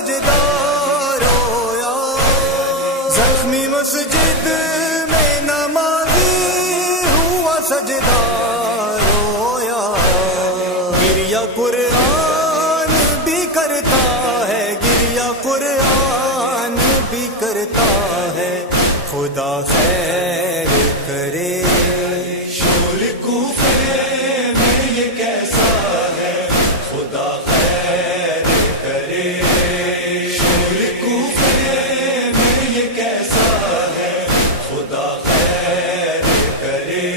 سجدہ رویا، زخمی مسجد میں نمازی ہوا سجدہ رویا، گریا قرآن بھی کرتا ہے، گریا قرآن بھی کرتا ہے، خدا خیر کرے۔ شور کوفے میں یہ کیسا ہے، خدا خیر کرے۔ شور کوفے میں یہ کیسا ہے، خدا خیر کرے۔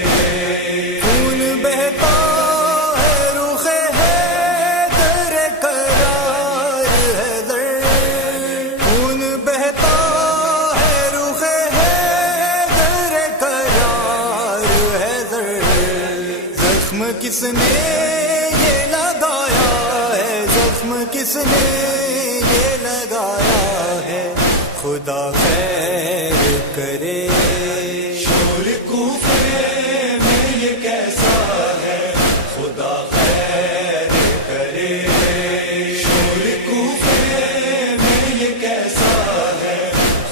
خون بہتا ہے رخ حیدر کرار حیدر، خون بہتا ہے رخ حیدر کرار حیدر، زخم کس نے یہ لگایا ہے، زخم کس نے یہ لگایا ہے، خدا خیر کرے۔ شور کوفے میں یہ کیسا ہے، خدا خیر کرے۔ شور کوفے میں یہ کیسا ہے،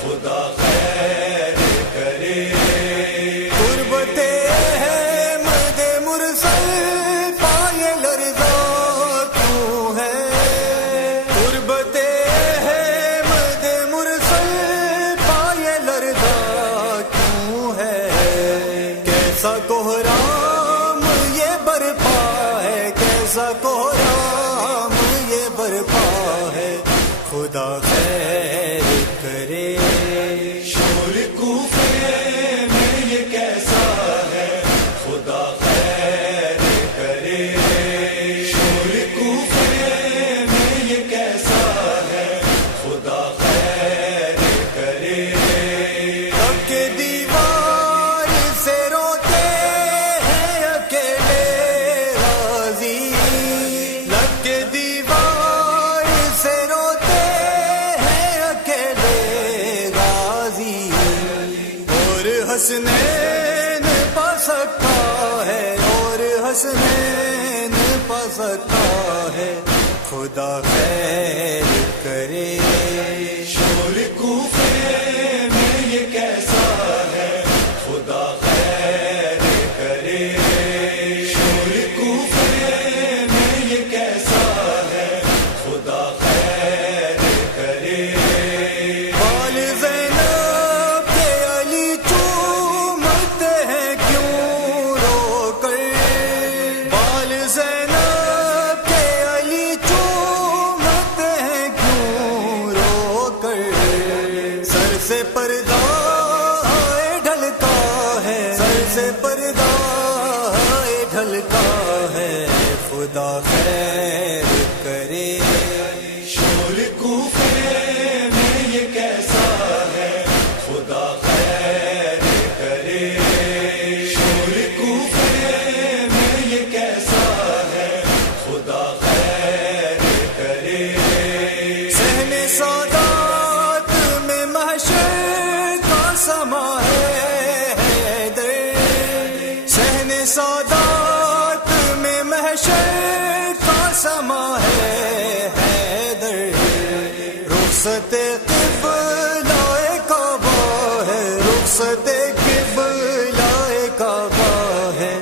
خدا خیر کرے۔ غربت احمد مرسل پائے لرزا کیوں ہے، غربت احمد مرسل پائے لرزا کیوں ہے، کیسا کوہرام یہ برپا ہے، کیسا کوہرام یہ برپا ہے، خدا خیر کرے۔ شور کوفے میں یہ کیسا ہے، خدا خیر کرے۔ شور کوفے میں یہ کیسا ہے، خدا خیر کرے۔ اب کے دیوار سے روتے ہیں اکیلے غازی، لگ کے دیوار سے روتے ہیں اکیلے غازی، اور حسنین پا سکتا ہے، اور حسنین پا سکتا ہے، خدا خیر کرے۔ شور کوفے میں یہ کیسا ہے، خدا خیر کرے۔ شور کوفے میں یہ کیسا ہے، خدا خیر کرے۔ بال زینب کے علی چومتے ہیں کیوں رو کر، بال زینب کے علی چومتے ہیں کیوں رو کر، سر سے پردہ ڈھلتا ہے، سر سے پردہ ڈھلتا ہے، خدا خیر کرے۔ شور کوفے میں یہ کیسا ہے، خدا خیر کرے۔ شور کوفے میں یہ کیسا ہے، خدا خیر کرے۔ صحن سادات میں محشر کا سما ہے حیدر، صحن سادات میں محشر کا سما ہے حیدر، رخصت قبلہ کعبہ ہے، رخصت قبلہ کعبہ ہے،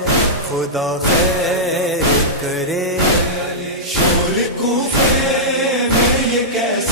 خدا خیر کرے۔ شور کوفے میں یہ کیسا